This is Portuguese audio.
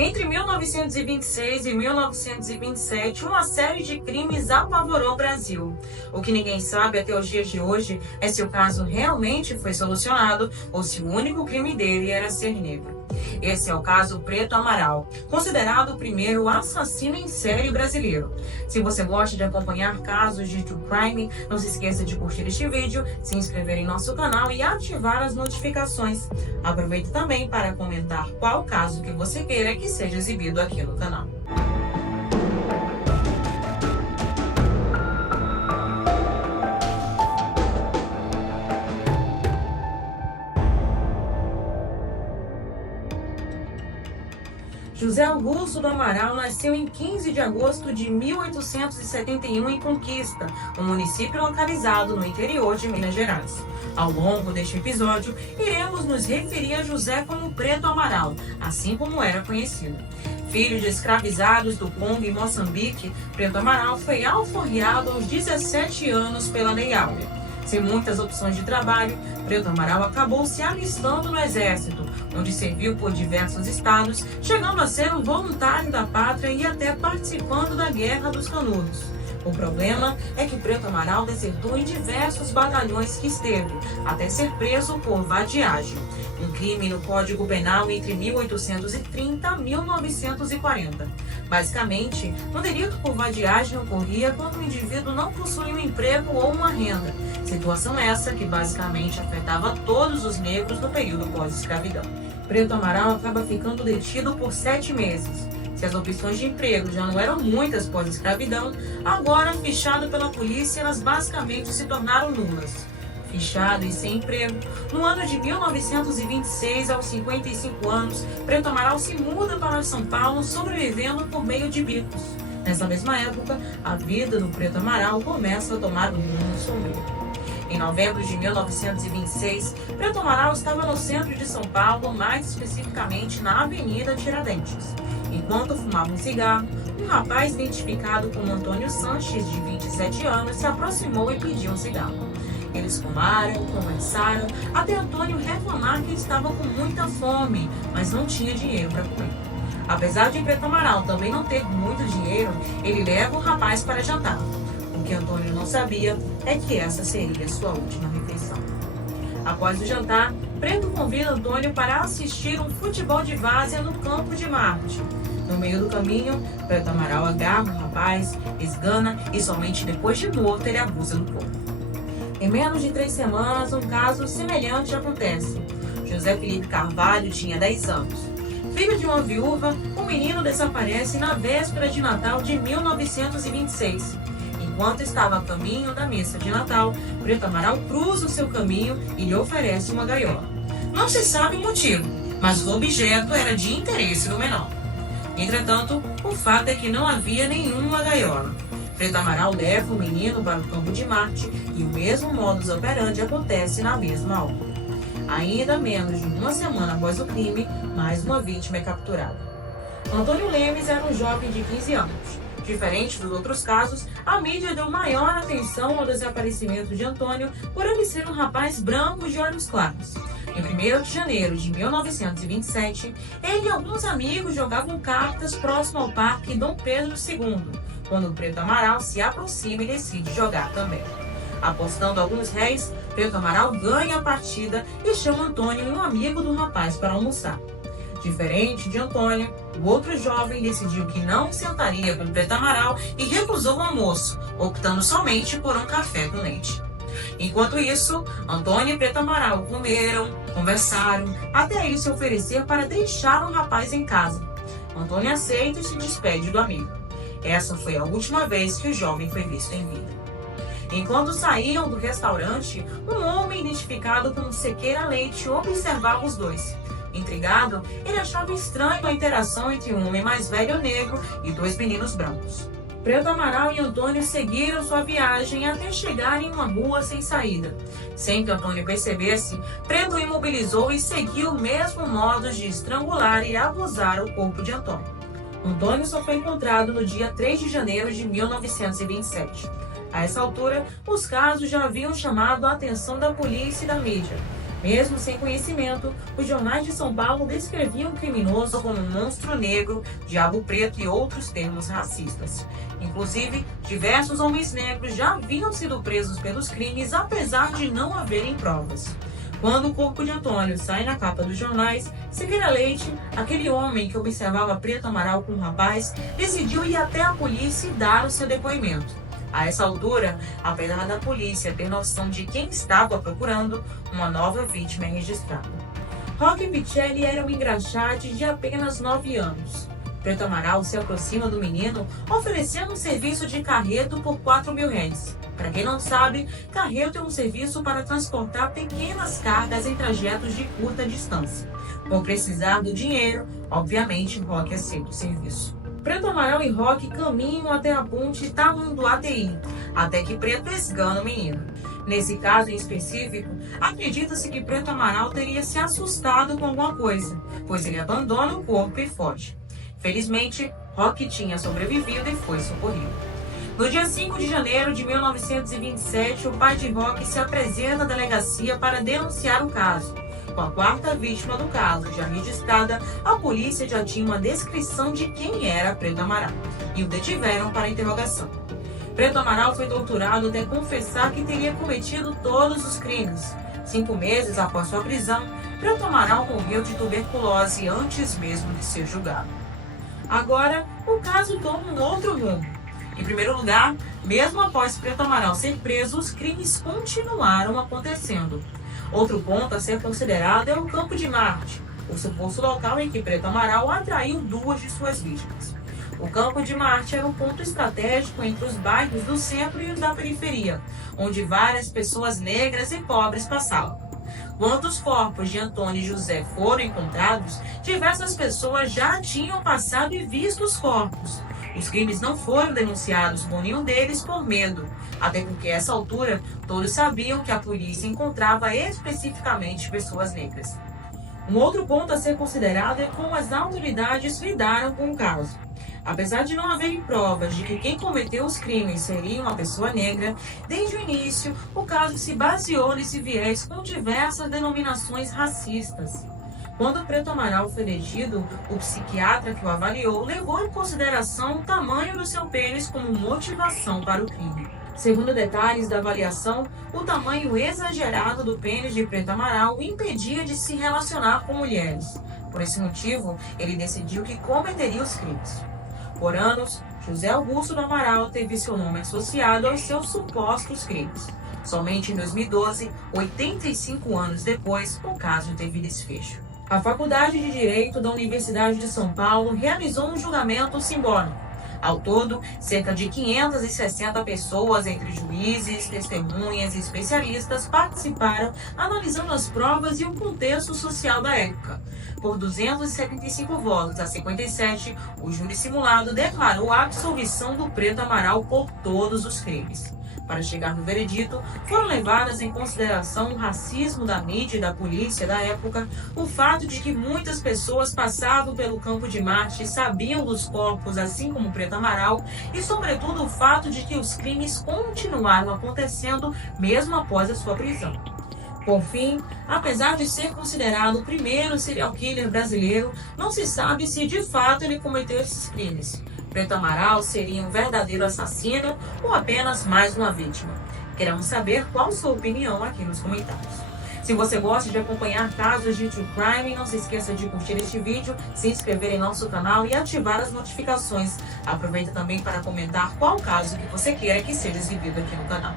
Entre 1926 e 1927, uma série de crimes apavorou o Brasil. O que ninguém sabe até os dias de hoje é se o caso realmente foi solucionado ou se o único crime dele era ser negro. Esse é o caso Preto Amaral, considerado o primeiro assassino em série brasileiro. Se você gosta de acompanhar casos de true crime, não se esqueça de curtir este vídeo, se inscrever em nosso canal e ativar as notificações. Aproveite também para comentar qual caso que você queira que seja exibido aqui no canal. José Augusto do Amaral nasceu em 15 de agosto de 1871 em Conquista, um município localizado no interior de Minas Gerais. Ao longo deste episódio, iremos nos referir a José como Preto Amaral, assim como era conhecido. Filho de escravizados do Congo e Moçambique, Preto Amaral foi alforriado aos 17 anos pela Lei Áurea. Sem muitas opções de trabalho, Preto Amaral acabou se alistando no Exército, onde serviu por diversos estados, chegando a ser um voluntário da pátria e até participando da Guerra dos Canudos. O problema é que Preto Amaral desertou em diversos batalhões que esteve, até ser preso por vadiagem, um crime no Código Penal entre 1830 e 1940. Basicamente, um delito por vadiagem ocorria quando o indivíduo não possuía um emprego ou uma renda, situação essa que basicamente afetava todos os negros no período pós-escravidão. Preto Amaral acaba ficando detido por 7 meses. Se as opções de emprego já não eram muitas pós-escravidão, agora, fichado pela polícia, elas basicamente se tornaram nulas. Fichado e sem emprego, no ano de 1926, aos 55 anos, Preto Amaral se muda para São Paulo, sobrevivendo por meio de bicos. Nessa mesma época, a vida do Preto Amaral começa a tomar um rumo sombrio. Em novembro de 1926, Preto Amaral estava no centro de São Paulo, mais especificamente na Avenida Tiradentes. Enquanto fumava um cigarro, um rapaz identificado como Antônio Sanches, de 27 anos, se aproximou e pediu um cigarro. Eles fumaram, conversaram, até Antônio reclamar que estava com muita fome, mas não tinha dinheiro para comer. Apesar de Preto Amaral também não ter muito dinheiro, ele leva o rapaz para jantar. O que Antônio não sabia é que essa seria sua última refeição. Após o jantar, Preto convida Antônio para assistir um futebol de várzea no campo de Marte. No meio do caminho, Preto Amaral agarra o rapaz, esgana e somente depois de morto ele abusa do corpo. Em menos de 3 semanas, um caso semelhante acontece. José Felipe Carvalho tinha 10 anos. Filho de uma viúva, o menino desaparece na véspera de Natal de 1926. Enquanto estava a caminho da missa de Natal, Preto Amaral cruza o seu caminho e lhe oferece uma gaiola. Não se sabe o motivo, mas o objeto era de interesse do menor. Entretanto, o fato é que não havia nenhuma gaiola. Preto Amaral leva o menino para o campo de Marte e o mesmo modus operandi acontece na mesma hora. Ainda menos de uma semana após o crime, mais uma vítima é capturada. Antônio Lemes era um jovem de 15 anos. Diferente dos outros casos, a mídia deu maior atenção ao desaparecimento de Antônio por ele ser um rapaz branco de olhos claros. Em 1º de janeiro de 1927, ele e alguns amigos jogavam cartas próximo ao Parque Dom Pedro II, quando Preto Amaral se aproxima e decide jogar também. Apostando alguns réis, Preto Amaral ganha a partida e chama Antônio e um amigo do rapaz para almoçar. Diferente de Antônio, o outro jovem decidiu que não sentaria com Preto Amaral e recusou o almoço, optando somente por um café com leite. Enquanto isso, Antônio e Preto Amaral comeram, conversaram, até ele se oferecer para deixar o rapaz em casa. Antônio aceita e se despede do amigo. Essa foi a última vez que o jovem foi visto em vida. Enquanto saíam do restaurante, um homem identificado como Sequeira Leite observava os dois. Intrigado, ele achava estranho a interação entre um homem mais velho negro e 2 meninos brancos. Preto Amaral e Antônio seguiram sua viagem até chegar em uma rua sem saída. Sem que Antônio percebesse, Preto o imobilizou e seguiu o mesmo modo de estrangular e abusar o corpo de Antônio. Antônio só foi encontrado no dia 3 de janeiro de 1927. A essa altura, os casos já haviam chamado a atenção da polícia e da mídia. Mesmo sem conhecimento, os jornais de São Paulo descreviam o criminoso como um monstro negro, diabo preto e outros termos racistas. Inclusive, diversos homens negros já haviam sido presos pelos crimes, apesar de não haverem provas. Quando o corpo de Antônio sai na capa dos jornais, Siqueira Leite, aquele homem que observava Preto Amaral com o rapaz, decidiu ir até a polícia e dar o seu depoimento. A essa altura, apesar da polícia ter noção de quem estava procurando, uma nova vítima é registrada. Roque Picelli era um engraxate de apenas 9 anos. Preto Amaral se aproxima do menino, oferecendo um serviço de carreto por R$ 4.000. Para quem não sabe, carreto é um serviço para transportar pequenas cargas em trajetos de curta distância. Por precisar do dinheiro, obviamente, Roque aceita o serviço. Preto Amaral e Roque caminham até a ponte Tamanduateí, até que Preto esgana o menino. Nesse caso em específico, acredita-se que Preto Amaral teria se assustado com alguma coisa, pois ele abandona o corpo e foge. Felizmente, Roque tinha sobrevivido e foi socorrido. No dia 5 de janeiro de 1927, o pai de Roque se apresenta à delegacia para denunciar o caso. Com a quarta vítima do caso já registrada, a polícia já tinha uma descrição de quem era Preto Amaral e o detiveram para interrogação. Preto Amaral foi torturado até confessar que teria cometido todos os crimes. 5 meses após sua prisão, Preto Amaral morreu de tuberculose antes mesmo de ser julgado. Agora, o caso toma um outro rumo. Em primeiro lugar, mesmo após Preto Amaral ser preso, os crimes continuaram acontecendo. Outro ponto a ser considerado é o Campo de Marte, o suposto local em que Preto Amaral atraiu 2 de suas vítimas. O Campo de Marte era um ponto estratégico entre os bairros do centro e os da periferia, onde várias pessoas negras e pobres passavam. Quando os corpos de Antônio e José foram encontrados, diversas pessoas já tinham passado e visto os corpos. Os crimes não foram denunciados por nenhum deles por medo, até porque a essa altura todos sabiam que a polícia encontrava especificamente pessoas negras. Um outro ponto a ser considerado é como as autoridades lidaram com o caso. Apesar de não haverem provas de que quem cometeu os crimes seria uma pessoa negra, desde o início o caso se baseou nesse viés com diversas denominações racistas. Quando Preto Amaral foi detido, o psiquiatra que o avaliou levou em consideração o tamanho do seu pênis como motivação para o crime. Segundo detalhes da avaliação, o tamanho exagerado do pênis de Preto Amaral o impedia de se relacionar com mulheres. Por esse motivo, ele decidiu que cometeria os crimes. Por anos, José Augusto do Amaral teve seu nome associado aos seus supostos crimes. Somente em 2012, 85 anos depois, o caso teve desfecho. A Faculdade de Direito da Universidade de São Paulo realizou um julgamento simbólico. Ao todo, cerca de 560 pessoas, entre juízes, testemunhas e especialistas, participaram analisando as provas e o contexto social da época. Por 275 votos a 57, o júri simulado declarou a absolvição do Preto Amaral por todos os crimes. Para chegar no veredito, foram levadas em consideração o racismo da mídia e da polícia da época, o fato de que muitas pessoas passavam pelo Campo de Marte e sabiam dos corpos, assim como Preto Amaral, e sobretudo o fato de que os crimes continuaram acontecendo mesmo após a sua prisão. Por fim, apesar de ser considerado o primeiro serial killer brasileiro, não se sabe se de fato ele cometeu esses crimes. Preto Amaral seria um verdadeiro assassino ou apenas mais uma vítima? Queremos saber qual sua opinião aqui nos comentários. Se você gosta de acompanhar casos de True Crime, não se esqueça de curtir este vídeo, se inscrever em nosso canal e ativar as notificações. Aproveita também para comentar qual caso que você queira que seja exibido aqui no canal.